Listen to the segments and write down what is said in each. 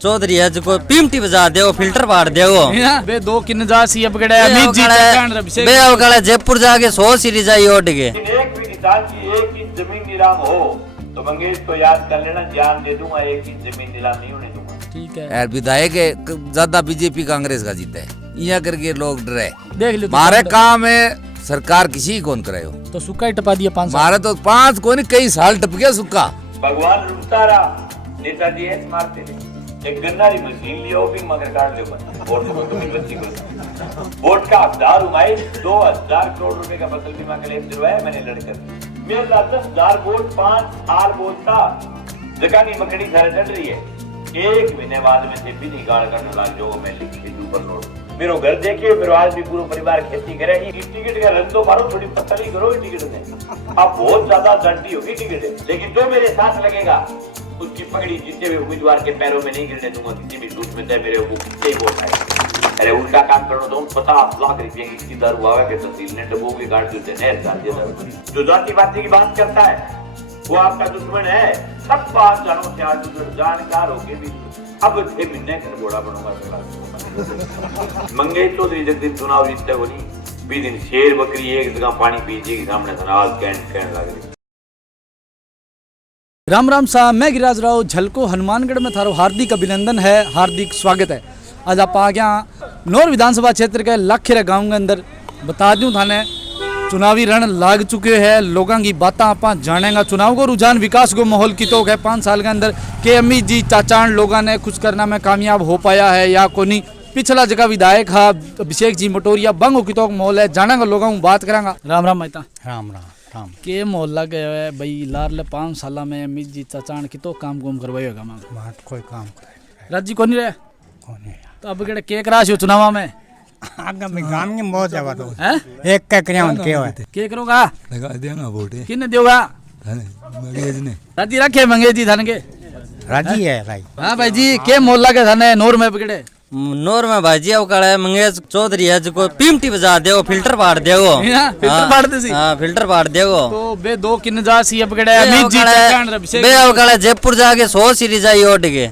चौधरी है जो पीमटी बजा दे फिल्टर पाड़ दे बे दो किन जा सी अपगड़े अमित जी चकान अभिषेक बे अवकाले जयपुर जाके 100 सीरीज आई ओट के एक भी किसान की एक इंच जमीन नीलाम हो तो मंगेश को याद कर लेना, जान दे दूंगा, एक इंच जमीन नीलाम नहीं होने दूंगा। ठीक है यार विधायक ज्यादा बीजेपी कांग्रेस का जीता है, यहाँ करके लोग डरे। देख लो मारे काम है सरकार किसी कौन करे हो, तो सुक्का ही टपा दिया 5 साल। मारे तो 5 को नहीं कई साल टप गया सुक्का। भगवान रुकता रहा, नेताजी ऐसे मारते थे। एक गन्नारी मशीन लियो भी मगर काट लो वोट को तुम्हें बच्ची को वोट का हकदार हूँ भाई। 2000 करोड़ रुपए का फसल बीमा क्लेम दिलवाया मैंने लड़कर। मेरा 10,000 वोट 5 साल बोलता जगह की मकड़ी सारे चढ़ रही है। 1 महीने बाद में से भी नहीं गाड़ करने लग जाओ मैं लिख के ऊपर नोट। मेरे घर देखिए, मेरे आज भी पूरा परिवार खेती करे। टिकट का रंग तो मारो, थोड़ी पतली करो टिकट में। अब बहुत ज्यादा डंडी होगी टिकट, लेकिन जो मेरे साथ लगेगा उसकी पगड़ी जितने भी उम्मीदवार के पैरों में नहीं गिरने दूंगा। किसी भी सूट में मेरे को कितने वोट आए। अरे उल्टा काम करो तो 50 लाख रुपए की किसी दारू आवे के तहसील ने डबो के गाड़ देते हैं। जो जाति बाती की बात करता है वो आपका दुश्मन है। सब बात जानो से आज जानकार होके भी अब 6 महीने का घोड़ा बनूंगा। मंगेश चौधरी जब दिन चुनाव जीतते हो नहीं, 20 दिन शेर बकरी एक जगह पानी पीजिए के सामने धनाज कहने लग रही। राम राम साहब, मैं गिरिराज राव झलको हनुमानगढ़ में थारो हार्दिक अभिनंदन है, हार्दिक स्वागत है। आज आप आ गया नौर विधानसभा क्षेत्र के लाखेरा गांव के अंदर। बता दूं थाने चुनावी रण लाग चुके हैं, लोगों की बातें आप जानेगा। चुनाव को रुझान विकास को माहौल की तो है 5 साल के अंदर के अमित जी चाचान लोगों ने कुछ करना में कामयाब हो पाया है या को नहीं। पिछला जगह विधायक हा अभिषेक जी मटोरिया बंगो की तो माहौल है, जानेगा लोगों बात करांगा। राम राम मेहता। राम राम राम। के मोहल्ला के है भाई लारले 5 साल में अमित जी चाचान की तो काम करवाएगा बात कोई काम करे राजी को नहीं रहे कौन है तो अब केड़े केक राश हो चुनाव में आगे में गांव में बहुत जगह तो हैं एक का क्रियावन के होए के करोगा लगा देना वोट किने देगा मंगेज ने राजी रखे मंगे जी थाने के राजी है भाई। हां भाई जी के मोहल्ला के थाने नूर में पकड़े नूर में भाजी अवकाले मंगेश चौधरी है जो पीमटी बजा दे फिल्टर पाड़ दे फिल्टर पाड़ दे सी हां फिल्टर पाड़ दे तो बे दो किन जा सी अपगड़े अमित जी चकान अभिषेक बे अवकाले जयपुर जाके 100 सीरीज आई ओट के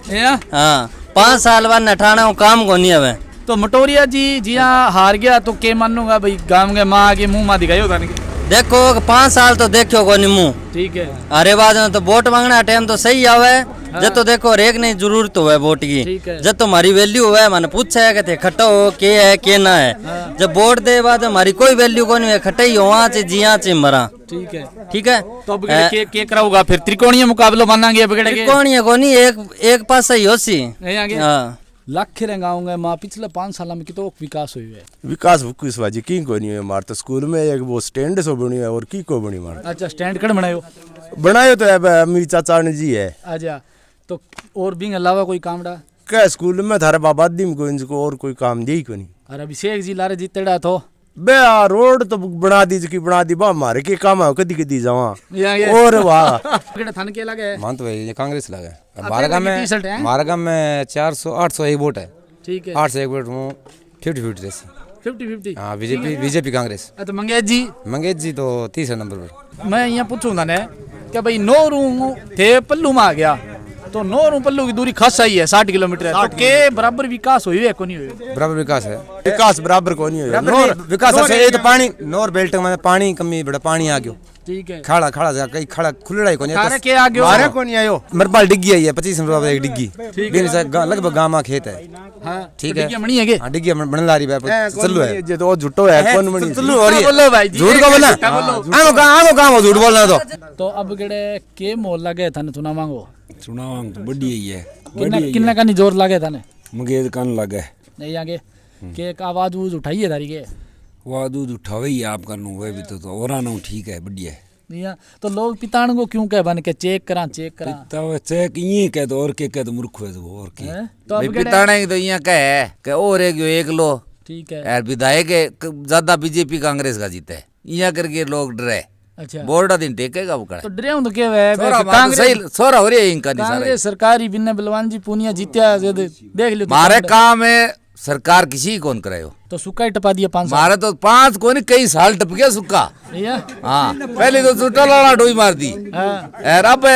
हां 5 साल बाद नठाना काम को नहीं हवे। तो मटोरिया जी जिया हार गया तो के मानूंगा भाई गांव के मां के मुंह मा दिखायो थाने के देखो 5 साल तो देखो को नहीं मुंह। ठीक है अरे बाद में तो वोट मांगना टाइम तो सही आवे। जब तो देखो रेक नहीं जरूरत हो वोट ठीक की, है। जब तो हमारी वैल्यू है मैंने पूछा है कि खट्टा हो के है के ना है। जब वोट दे बाद हमारी कोई वैल्यू को नहीं है, खट्टा ही हो चे जिया चे मरा। ठीक है ठीक है तो अब के कराऊंगा फिर त्रिकोणीय मुकाबला मानेंगे अब के कौन है को नहीं एक पास सही हो सी। हां लाखेरे गांव में मां पिछले 5 साल में कितो विकास हुई है। विकास किस वाजी की को नहीं है मार तो स्कूल में एक वो स्टैंड सो बनी है और की को बनी मार। अच्छा स्टैंड कड़ बनायो बनायो तो है अम्मी चाचा ने जी है। अच्छा तो और भी अलावा कोई काम डा क्या स्कूल में थारे बाबा दी को इनको और कोई काम दे ही को नहीं। अरे अभिषेक जी लारे जीतेड़ा तो बे रोड तो बना दी की बना दी बा मारे के काम है कदी कदी जावा और वाह केड़ा थाने के लगे मान तो भाई ये कांग्रेस लगा है। हमारे गांव में 400 800 एक वोट है। ठीक है 800 एक वोट हूँ 50-50 जैसे 50-50 हाँ बीजेपी कांग्रेस। तो मंगेश जी तो 30 नंबर पर। मैं यहाँ पूछूंगा ने क्या भाई नोरू थे पल्लू में आ गया तो नोरू पल्लू की दूरी खासा ही है 60 किलोमीटर है। तो के बराबर विकास हुई है को नहीं हुई? बराबर विकास है। विकास बराबर को नहीं है। नोर विकास है तो पानी नोर बेल्ट में पानी कमी बड़ा पानी आ गयो। ठीक है खड़ा कई खड़ा खुलड़ा ही को तारे के आ गयो मारे को नहीं आयो। मेरे पास डिग्गी आई है 25 रुपए एक डिग्गी लगभग गाँव में खेत है। हां ठीक है मणी है के हाँ डिग्गी बन ला रही है चलो है ये तो झूठो है कौन बनी चलो और ये बोलो भाई झूठ का बोलना आगो काम झूठ बोलना तो अब केड़े के मोल लगे थाने चुनाव मांगो चुनाव तो बड़ी ही है किन्ना का नहीं जोर लगे थाने मंगेज कान लगे नहीं आगे के आवाज वूज उठाइए थारी के वो दूध उठावे ही आप करनू वे भी तो और ना ठीक है बढ़िया है। तो लोग पिताण को क्यों कह बन के चेक करा तो चेक ये कह तो और के तो मूर्ख है तो और के तो अब पिताने तो यहाँ कहे कि और एक लो। ठीक है यार विधायक ज्यादा बीजेपी कांग्रेस का जीता है, यहाँ करके लोग डरे। अच्छा बोर्डा दिन टेकेगा वो तो डरे तो क्या है कांग्रेस सोरा हो रही है इनका कांग्रेस सरकारी बिन्ने बलवान जी पूनिया जीत्या देख लो मारे काम है सरकार किसी कौन करे हो तो सुक्का ही टपा दिया 5 साल मारे तो 5 को नहीं कई साल टप गया सुक्का। हाँ पहले तो सुट्टा लाना डोई मार दी अब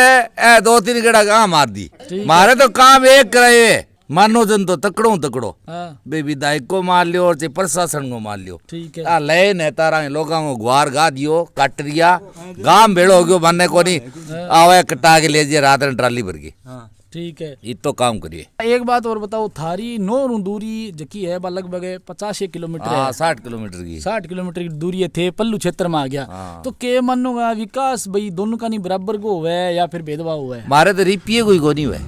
2-3 गेड़ा कहाँ मार दी। मारे तो काम एक करे मानो जन तो तकड़ो तकड़ो हाँ बे विधायक को मार लियो और चाहे प्रशासन को मार लियो। ठीक है। आ लय नेतारा लोगों को गुहार गा दियो काट दिया गांव भेड़ो हो गयो मानने को नहीं आवे कटा के ले जे रात में ट्राली भर के। हाँ ठीक है। ये तो काम करिए। एक बात और बताओ, थारी नोर दूरी जकी है लगभग 50 किलोमीटर है। हाँ 60 किलोमीटर की 60 किलोमीटर की दूरी है थे पल्लू क्षेत्र में आ गया। तो के मानोगा विकास भाई दोनों का नहीं बराबर को हुआ है या फिर भेदभाव हुआ है? मारे तो रिपिए कोई को नहीं हुआ।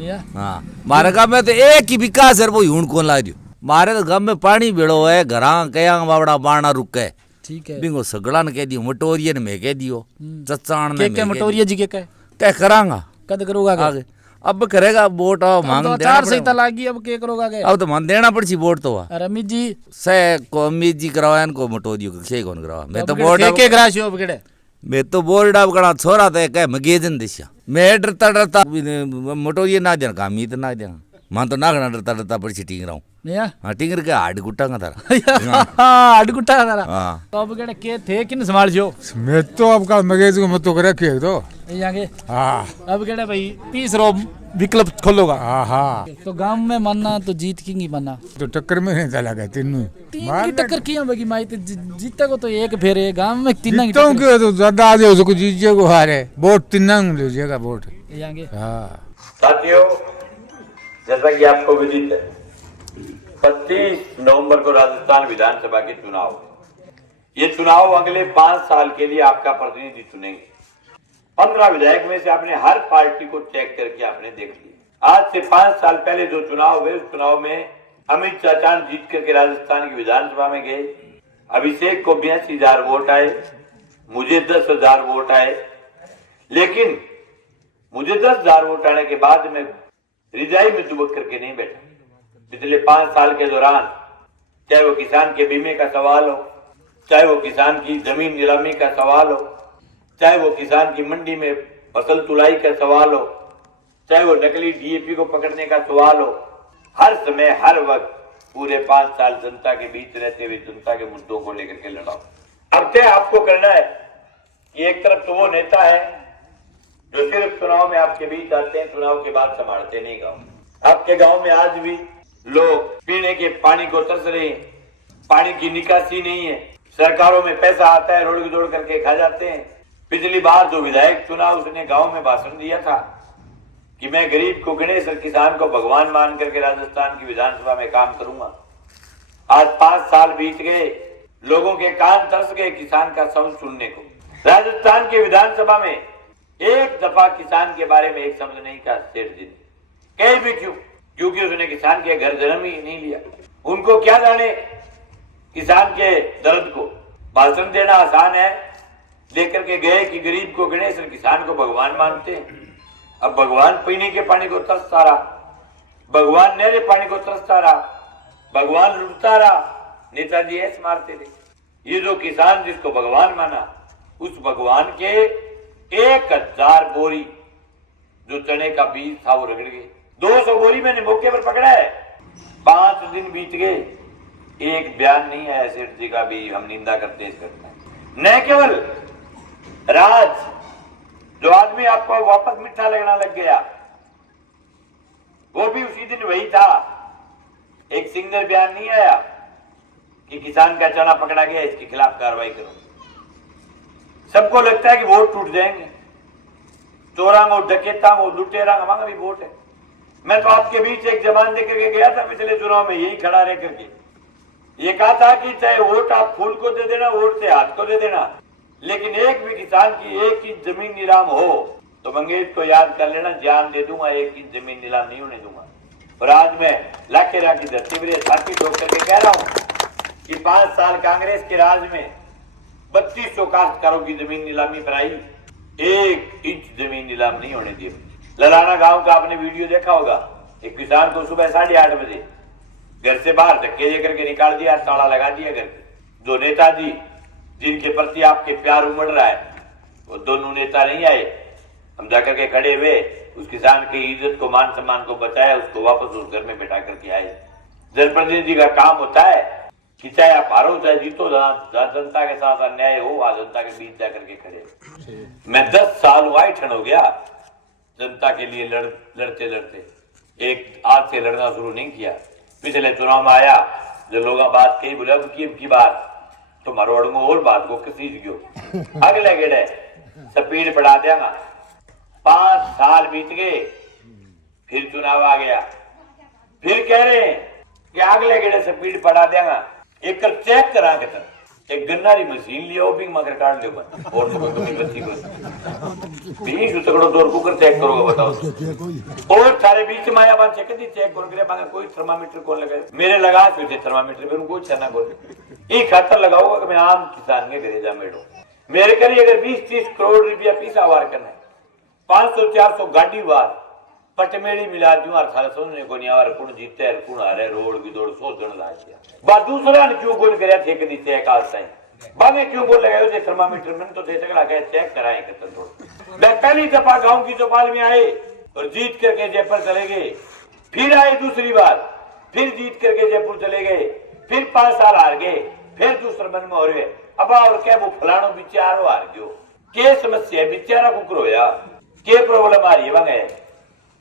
या हाँ मारे गांव में तो एक ही विकास है वो यूं कौन ला दियो। मारे तो गांव में पानी भेड़ो है घरा कया बावड़ा बाणा रुके। ठीक है। बिंगो सगड़ा ने कह दियो मटोरिया ने मैं कह दियो चचान ने के मटोरिया जी के क्या करांगा कद करोगा आगे अब करेगा वोट मांग तो देना आचार संहिता लागी अब के करोगा के? अब तो मन देना पड़सी वोट तो रमित जी से को अमित जी करवाया इनको मटोरियो के कौन करवा। मैं तो वोट के ग्रासियो अब केड़े मैं तो बोर्ड अब कड़ा छोरा तो कह मगेजन दिशा मैं डरता डरता मटोरिया ना देना काम ही तो ना देना मान तो ना डरता डरता पड़सी टिंग रहा हूँ। या हाँ टिंगर के हाड गुट्टा का तारा अडगुट्टा तारा। हाँ तो अब केड़े के थे किन संभाल जो? मैं तो आपका मगेज को मत तो करे के तो यहाँ हाँ अब केड़े भाई 30 रो विकल्प खोलोगा? हाँ हाँ तो गांव में मानना तो जीत की नहीं मानना। तो टक्कर में नहीं चला गया तीनों तीन की टक्कर किया बाकी माई तो जीता को तो एक फेरे गांव में तीन की जीतों के तो ज्यादा आ जाओ उसको जीजिए को हारे वोट तीन लीजिएगा वोट। यहाँ हाँ साथियों, जैसा कि आपको विदित है 25 नवंबर को राजस्थान विधानसभा के चुनाव। ये चुनाव अगले 5 साल के लिए आपका प्रतिनिधि चुनेंगे। 15 विधायक में से आपने हर पार्टी को चेक करके आपने देख लिया। आज से 5 साल पहले जो चुनाव हुए उस चुनाव में अमित चाचा जीत करके राजस्थान की विधानसभा में गए। अभिषेक को 82,000 वोट आए, मुझे 10,000 वोट आए। लेकिन मुझे 10,000 वोट आने के बाद मैं रिजाई में दुबक करके नहीं बैठा। पिछले 5 साल के दौरान चाहे वो किसान के बीमे का सवाल हो, चाहे वो किसान की जमीन नीलामी का सवाल हो, चाहे वो किसान की मंडी में फसल तुलाई का सवाल हो, चाहे वो नकली डीएपी को पकड़ने का सवाल हो, हर समय हर वक्त पूरे 5 साल जनता के बीच रहते हुए जनता के मुद्दों को लेकर के लड़ा। अब तय आपको करना है कि एक तरफ तो वो नेता है जो सिर्फ चुनाव में आपके बीच आते हैं, चुनाव के बाद संभालते नहीं गाँव। आपके गाँव में आज भी लोग पीने के पानी को तरस रहे हैं, पानी की निकासी नहीं है, सरकारों में पैसा आता है रोड जोड़ करके खा जाते हैं। पिछली बार जो विधायक चुना उसने गांव में भाषण दिया था कि मैं गरीब को गणेश और किसान को भगवान मान करके राजस्थान की विधानसभा में काम करूंगा। आज 5 साल बीत गए, लोगों के कान तरस गए किसान का शब्द सुनने को। राजस्थान की विधानसभा में एक दफा किसान के बारे में एक शब्द नहीं कहा सेठ जी ने। कहीं भी क्यों? क्योंकि उसने किसान के घर जन्म ही नहीं लिया। उनको क्या जाने किसान के दर्द को। भाषण देना आसान है, लेकर के गए कि गरीब को गणेश और किसान को भगवान मानते हैं। अब भगवान पीने के पानी को तरसता रहा, भगवान नहरे पानी को तरसता रहा, भगवान लुटता रहा, नेताजी ऐसे मारते थे। ये जो किसान जिसको भगवान माना, उस भगवान के 1000 बोरी जो चने का बीज था वो रगड़ गए। 200 बोरी मैंने मौके पर पकड़ा है। 5 दिन बीत गए, एक बयान नहीं आया सेठ जी का भी हम निंदा करते हैं। न केवल राज जो आदमी आपको वापस मिठा लगना लग गया, वो भी उसी दिन वही था। एक सिंगल बयान नहीं आया कि किसान का चना पकड़ा गया, इसके खिलाफ कार्रवाई करो। सबको लगता है कि वोट टूट जाएंगे, चोरांगो डकेतांगो लुटेरा हमारा भी वोट है। मैं तो आपके बीच एक जबान देकर के गया था पिछले चुनाव में, यही खड़ा रह करके ये कहा था कि चाहे वोट आप फूल को दे देना, वोट से हाथ को दे देना, लेकिन एक भी किसान की 1 इंच जमीन नीलाम हो तो मंगेश को याद कर लेना, जान दे दूंगा, 1 इंच जमीन नीलाम नहीं होने दूंगा। और आज मैं लाखेरा की धरती पर छाती ठोक करके कह रहा हूं कि 5 साल कांग्रेस के राज में 3200 काश्तकारों की जमीन नीलामी पर आई, 1 इंच जमीन नीलाम नहीं होने दी। ललाना गांव का आपने वीडियो देखा होगा, एक किसान को सुबह 8:30 बजे घर से बाहर धक्के देकर के निकाल दिया, ताला लगा दिया घर पे। जो नेताजी जिनके प्रति आपके प्यार उमड़ रहा है, वो दोनों नेता नहीं आए। हम जाकर के खड़े हुए, उस किसान की इज्जत को, मान सम्मान को बचाया, उसको वापस उस घर में बैठा करके आए। जनप्रतिनिधि का काम होता है कि चाहे आप हारो चाहे जीतो, जहाँ जनता के साथ अन्याय हो वहां जनता के बीच जाकर के खड़े। मैं 10 साल वाइठन हो गया जनता के लिए लड़ते लड़ते। एक आज से लड़ना शुरू नहीं किया। पिछले चुनाव में आया जो लोग बात कही बोला की बात तो मारो अड़ूंगा और बात को किसी गयो अगले गेड़े स्पीड बढ़ा देगा। 5 साल बीत गए, फिर चुनाव आ गया, फिर कह रहे हैं कि अगले गेड़े स्पीड बढ़ा देगा। एक चेक करा के तर एक गन्नारी मशीन लिया बिंग मगर काट दो और तो कोई बच्ची को 20 तकड़ो दौर कुकर चेक करोगे बताओ। और सारे बीच में आया बात चेक दी चेक कर करे मगर कोई थर्मामीटर कौन लगाए मेरे लगा फिर थर्मामीटर पे कोई छना को ई खातर लगाऊंगा कि मैं आम किसान के घरे जा मेड़ो मेरे करी अगर 20-30 करोड़ रुपया पैसा वार करना है 500-400 गाड़ी वार पटमेड़ी मिला दूं और सारे सोचने को नहीं आवर कौन जीते है कौन हारे रोड की दौड़ 100 जन ला दिया बा दूसरा ने क्यों गोल करया थे कदी चेक आसा है बागे क्यों गोल लगायो जे थर्मामीटर में तो थे तगड़ा के चेक कराए के तो मैं पहली दफा गांव की चौपाल में आए और जीत करके जयपुर चले गए, फिर आए दूसरी बार, फिर जीत करके जयपुर चले गए, फिर 5 साल हार गए, फिर दूसरे मन में हो रहे अब और क्या वो फलाणो बिचारो हार गयो के समस्या बिचारा कुकर होया के प्रॉब्लम आ रही है वहां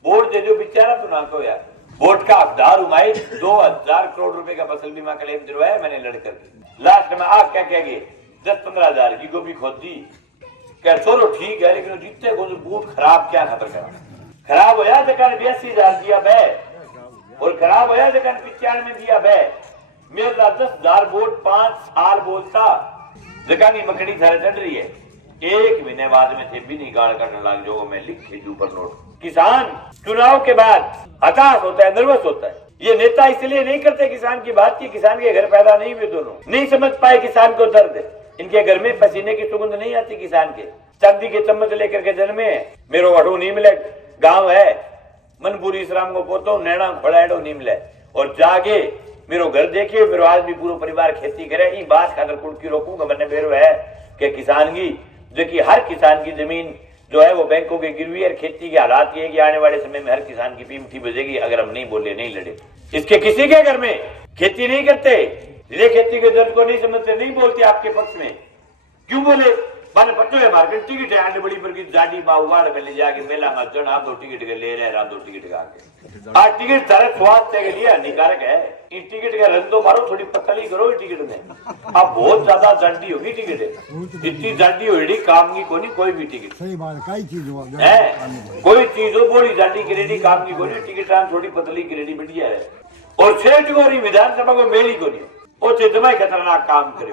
वोट दे दो बेचारा तो ना को यार। वोट का हकदार हूं मैं 2000 करोड़ रुपए का फसल बीमा क्लेम दिलवाया मैंने लड़कर के लास्ट में आप क्या कहेंगे 10-15 हजार की गोभी खोद दी क्या चलो ठीक है लेकिन जीतते को वोट खराब क्या खतर करा खराब होया दुकान 82,000 दिया बे और खराब होया दुकान 95 दिया बे मेरा 10,000 वोट 5 साल बोलता दुकान की मकड़ी सारे चढ़ रही है 1 महीने बाद में थे भी नहीं गाड़ करने लग जाओ मैं लिख के ऊपर नोट। किसान चुनाव के बाद हताश होता है, नर्वस होता है। ये नेता इसलिए नहीं करते किसान की बात की किसान के घर पैदा नहीं हुए दोनों नहीं समझ पाए किसान को दर्द इनके घर में पसीने की सुगंध नहीं आती किसान के चांदी के चम्मच लेकर के जन्मे मेरो अड़ू नहीं मिले गाँव है मनपुरी इसराम को पोतो नैना बड़ाड़ो नहीं मिले और जागे मेरो घर देखिए मेरो आदमी पूरा परिवार खेती करे ये बात खातर कुड़की रोकूंगा मैंने मेरो है कि किसान की जो कि हर किसान की जमीन जो है वो बैंकों के गिरवी और खेती के हालात ये कि आने वाले समय में हर किसान की कीमती बजेगी अगर हम नहीं बोले नहीं लड़े। इसके किसी के घर में खेती नहीं करते ये खेती के दर्द को नहीं समझते नहीं बोलते आपके पक्ष में क्यों बोले माने पट्टो है मार्केट टिकट है आने बड़ी पर की जाडी बाउवाड़ में ले जाके मेला में जन आप 2 टिकट के ले रहे हैं 2 टिकट का आके आज टिकट सारे स्वास्थ्य के लिए हानिकारक है इस टिकट का रंग तो मारो थोड़ी पतली करो टिकट में अब बहुत ज्यादा जाडी होगी टिकट इतनी जाडी होगी काम की कोनी कोई भी टिकट सही बात है कोई चीज हो बड़ी जाडी की रेडी काम की कोनी टिकट थोड़ी पतली की रेडी बढ़िया है और 6 गोरी विधानसभा को मेली को नहीं वो चेतमा खतरनाक काम करे।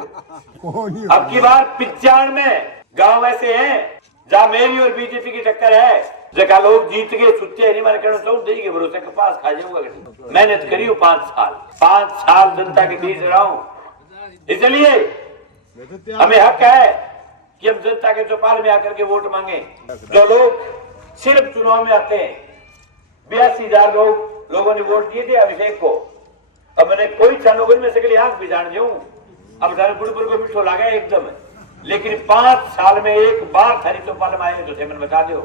अब की बार 95 गांव ऐसे हैं जहां मेरी और बीजेपी की टक्कर है जगह लोग जीत गए सुत्ते नहीं मारे कहना देंगे भरोसे कपास खा जाऊंगा मेहनत करी 5 साल जनता के बीच रहा हूं इसलिए हमें हक है कि हम जनता के चौपाल में आकर के वोट मांगे। जो लोग सिर्फ चुनाव में आते हैं 82,000 लोगों ने वोट दिए थे अभिषेक को अब मैंने कोई चालोगन में से आंख भी जान दूं अब सारे बुढ़पुर को मिठो लगा एकदम लेकिन 5 साल में एक बार थारी चौपाल में आए तो थे मैंने बता दो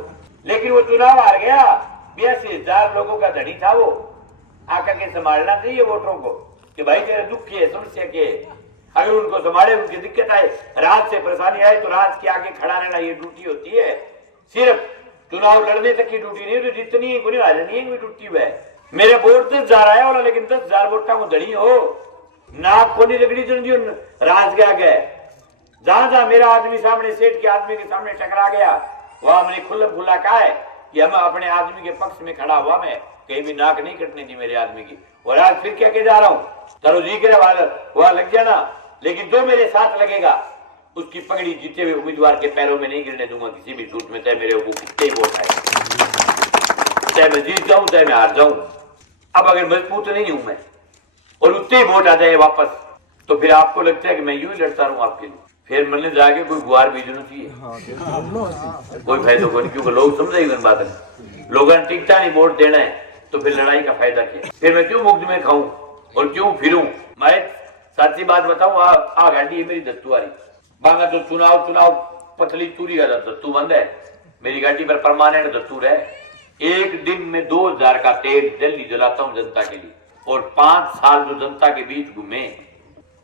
लेकिन वो चुनाव हार गया 82,000 लोगों का धड़ी था वो आकर के संभालना चाहिए वोटरों को कि भाई तेरे दुख की है समस्या के अगर उनको संभाले उनकी दिक्कत आए राज से परेशानी आए तो राज के आगे खड़ा रहना ये ड्यूटी होती है सिर्फ चुनाव लड़ने तक की ड्यूटी नहीं तो जितनी है कोई हारनी है ड्यूटी है। मेरे वोट 10,000 आया वाला लेकिन 10,000 वोट का दड़ी हो नाक को नहीं लगड़ी जो राज गया गए जहां जहां मेरा आदमी सामने सेठ के आदमी के सामने टकरा गया वहां हमने खुला कहा है कि हम अपने आदमी के पक्ष में खड़ा हुआ मैं कहीं भी नाक नहीं कटने दी मेरे आदमी की और आज फिर क्या जा रहा हूँ चलो जी के वहां लग जाना लेकिन जो मेरे साथ लगेगा उसकी पगड़ी जीते हुए उम्मीदवार के पैरों में नहीं गिरने दूंगा किसी भी झूठ में चाहे मेरे ऊपर कितने ही वोट आए चाहे मैं जीत जाऊं चाहे मैं हार जाऊं अब अगर मजबूत नहीं हूं मैं और उतने ही वोट आ जाए वापस तो फिर आपको लगता है कि मैं यूं ही लड़ता रहूं आपके लिए फिर मैंने जाके कोई गुआर बीजना चाहिए कोई फायदा को नहीं क्योंकि लोग समझेंगे बात है लोगों ने टिकटा नहीं वोट देना है तो फिर लड़ाई का फायदा क्या फिर मैं क्यों मुफ्त में खाऊं और क्यों फिरूं। मैं सच्ची बात बताऊं आ गाड़ी है मेरी दत्तुआरी बांगा तो चुनाव पतली चूरी का दत्तू बंद है मेरी गाड़ी पर परमानेंट दत्तूर है एक दिन में 2,000 का तेल दिल्ली जलाता हूं जनता के लिए और 5 साल जो जनता के बीच घूमे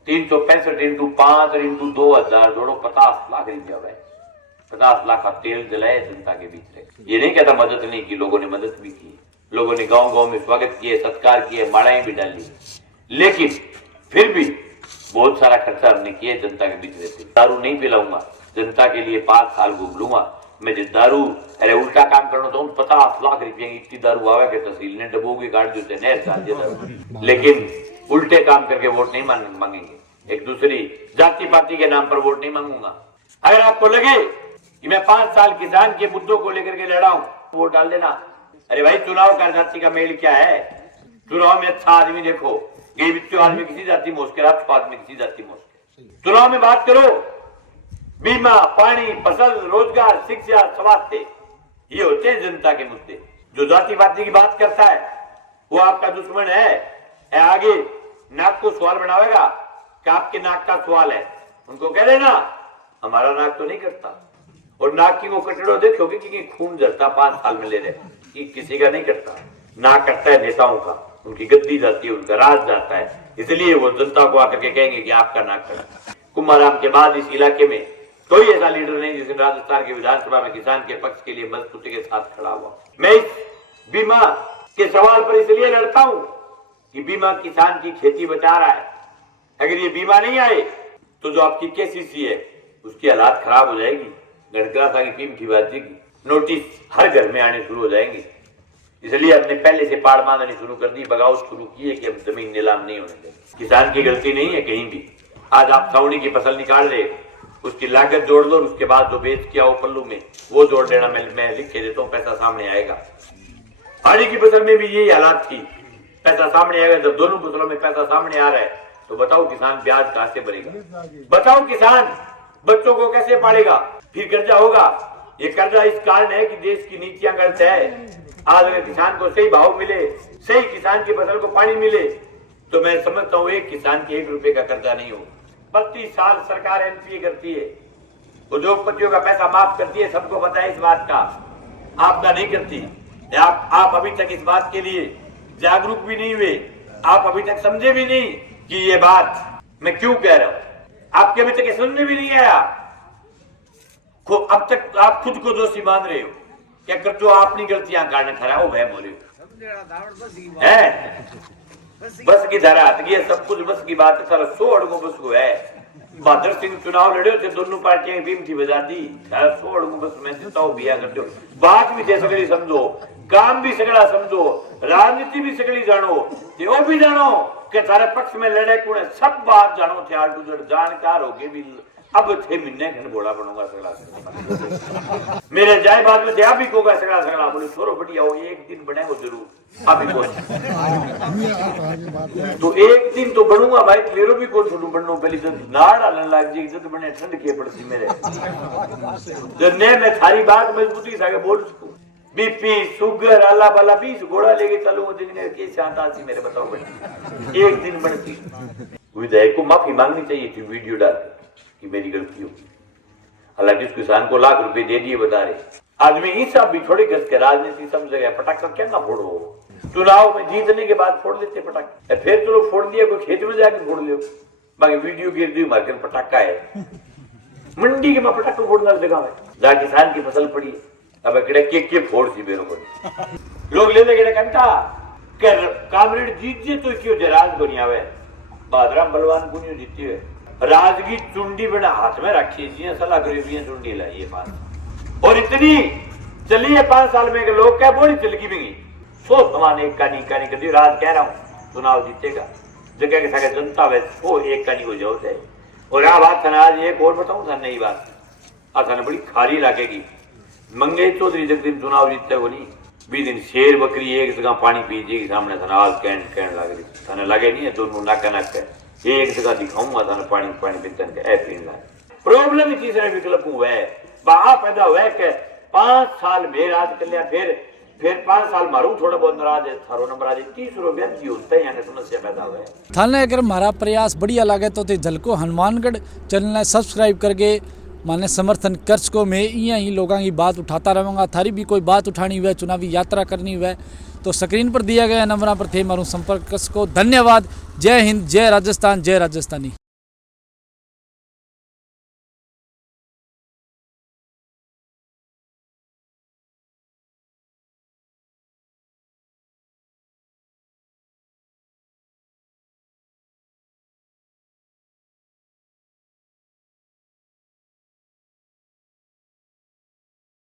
365 इंटू 5 और इंटू 2,000 जोड़ो 50 लाख रुपया है 50 लाख का तेल जलाए जनता के बीच रहे। ये नहीं कहता मदद नहीं की लोगों ने मदद भी की लोगों ने गांव-गांव में स्वागत किए, सत्कार किए, मालाएं भी डाली, लेकिन फिर भी बहुत सारा खर्चा हमने किया जनता के बीच रहते। दारू नहीं पिलाऊंगा, जनता के लिए 5 साल घूम लूंगा मैं। जो दारू अरे उल्टा काम करना तो 50 लाख रुपये की इतनी दारू आवे के तहसील ने डबो के काट देते नहर डाल दिया, लेकिन उल्टे काम करके वोट नहीं मांगेंगे। एक दूसरी जाति पाति के नाम पर वोट नहीं मांगूंगा। अगर आपको लगे कि मैं 5 साल किसान के मुद्दों को लेकर के लड़ा हूं, वोट डाल देना। अरे भाई चुनाव का जाति का मेल क्या है? चुनाव में अच्छा आदमी देखो, गई बिच्चू आदमी किसी जाति में उसके रात आदमी किसी जाति में। चुनाव में बात करो बीमा, पानी, फसल, रोजगार, शिक्षा, स्वास्थ्य, ये होते हैं जनता के मुद्दे। जो जाति पाति की बात करता है वो आपका दुश्मन है। आगे नाक को सवाल बनावेगा कि आपके नाक का सवाल है, उनको कह देना हमारा नाक तो नहीं करता। और नाक की वो कटड़ो देखोगे कि खून जलता 5 साल में ले रहे कि किसी का नहीं करता। नाक करता है नेताओं का, उनकी गद्दी जाती है, उनका राज जाता है, इसलिए वो जनता को आकर के कहेंगे कि आपका नाक करता। कुमाराम के बाद इस इलाके में कोई ऐसा लीडर नहीं जिसने राजस्थान की विधानसभा में किसान के पक्ष के लिए मजबूती के साथ खड़ा हुआ। मैं इस बीमा के सवाल पर इसलिए लड़ता हूं कि बीमा किसान की खेती बचा रहा है। अगर ये बीमा नहीं आए तो जो आपकी केसीसी है उसकी हालात खराब हो जाएगी, गणग्रासा की टीम की बाजी की नोटिस हर घर में आने शुरू हो जाएंगे। इसलिए हमने पहले से पाड़ बांधनी शुरू कर दी, बगावत शुरू की है कि अब जमीन नीलाम नहीं होने देंगे। किसान की गलती नहीं है कहीं भी। आज आप सावनी की फसल निकाल रहे, उसकी लागत जोड़ दो, उसके बाद जो बेच किया हो पल्लू में वो जोड़ देना, मैं लिख के देता हूँ, पैसा सामने आएगा। आड़ी की फसल में भी यही हालात थी, पैसा सामने आएगा। जब दोनों फसलों में पैसा सामने आ रहा है तो बताओ किसान ब्याज कहां से भरेगा? बताओ किसान बच्चों को कैसे पालेगा? फिर कर्जा होगा। ये कर्जा इस कारण है कि देश की नीतियां गलत है। आज अगर किसान को सही भाव मिले, सही किसान की फसल को पानी मिले, तो मैं समझता हूँ एक किसान के 1 रुपए का कर्जा नहीं हो। 32 साल सरकार एनपीए करती है, उद्योगपतियों का पैसा माफ करती है, सबको पता है इस बात का। आपका नहीं करती। आप अभी तक इस बात के लिए जागरूक भी नहीं हुए, आप अभी तक समझे भी नहीं कि ये बात मैं क्यों कह रहा हूं। आपके अभी तक सुनने भी नहीं आया। अब तक आप खुद को दोषी मान रहे हो क्या कर, जो अपनी गलतियां कारण खरा हो वह बोले है। बस की धारा हट गई, सब कुछ बस की बात है। सारा 100 अड़गो बस को है। बहादुर सिंह चुनाव लड़े थे, दोनों पार्टियां भीम थी बजा दी। 100 अड़गो बस में देता हूं बिया कर दो। बात भी सगड़ी समझो, काम भी सगड़ा समझो, राजनीति भी सगड़ी जानो, वो भी जानो कि थारे पक्ष में लड़े कौन है, सब बात जानो थे। आड़ गुजर जानकार हो गए भी। अब थे मिन्ने घन बोला बनूंगा सगड़ा मेरे जाए बाद में आप भी कोगा सगड़ा सगड़ा बोले छोरो बढ़िया हो, एक दिन बने वो जरूर अभी तो एक दिन तो बनूंगा भाई, मेरो भी कौन छोड़ू बनू। पहले जब नाड़ डालने लग जी इज्जत बने ठंड के पड़ती मेरे जब ने मैं थारी बात मजबूती से बोल सकूं। बीपी शुगर अल्लाह वाला 20 घोड़ा लेके चलूंगा दिन में के शांता सी मेरे बताओ बड़ी एक दिन बनती। विधायक को माफी मांगनी चाहिए थी वीडियो डाल कि मेरी गलती होगी। हालांकि उस किसान को लाख रुपए दे दिए बता रहे आदमी ही सब भी थोड़ी घस के राजनीति समझ गया। पटाखा क्या ना फोड़ो, चुनाव में जीतने के बाद फोड़ लेते पटाखे, फिर चलो फोड़ दिया कोई खेत में जाके फोड़ लो, बाकी वीडियो गिर दी मार्केट पटाखा है मंडी के में पटाखा फोड़ना जगह है जहाँ किसान की फसल पड़ी। अब के फोड़ सी मेरे को लोग ले लेके कंटा कर कामरेड जीतिए तो क्यों जराज को नहीं आवे, बादराम बलवान को नहीं जीती है। राजगी चुंडी बना हाथ में रखी जी सलाह करी चुंडी लाई बात और इतनी चलिए 5 साल में लोग क्या बोली चलगी भी गई सोच समान एक कहानी कर दी। राज कह रहा हूँ चुनाव जीतेगा जगह के साथ जनता वैसे वो एक कहानी को जरूरत है। और यह बात था आज एक और बताऊं था नई बात थाने बड़ी खाली लगेगी। मंगे चौधरी जब दिन चुनाव जीतते वो नहीं 20 दिन शेर बकरी एक जगह पानी पीजिएगी सामने थाना कहने लग रही थाने लगे नहीं है दोनों नाका नाक एक जगह दिखाऊंगा थाने पानी पानी पीतन के पीने लगे। प्रॉब्लम तीसरे विकल्प हुआ है बहा पैदा हुआ है 5 साल में राज कर लिया फिर 5 साल मारू थोड़ा बहुत नाराज है थारो नंबर आज 30 रुपया की होता है यहाँ समस्या पैदा हुआ है। थाने अगर हमारा प्रयास बढ़िया लगे तो झलको हनुमानगढ़ चैनल ने सब्सक्राइब करके माने समर्थन कर सको। मैं ही लोगों की बात उठाता रहूँगा। थारी भी कोई बात उठानी हुआ चुनावी यात्रा करनी हुआ तो स्क्रीन पर दिया गया नंबर पर थे मारू संपर्क कर सको। धन्यवाद। जय हिंद, जय राजस्थान, जय राजस्थानी।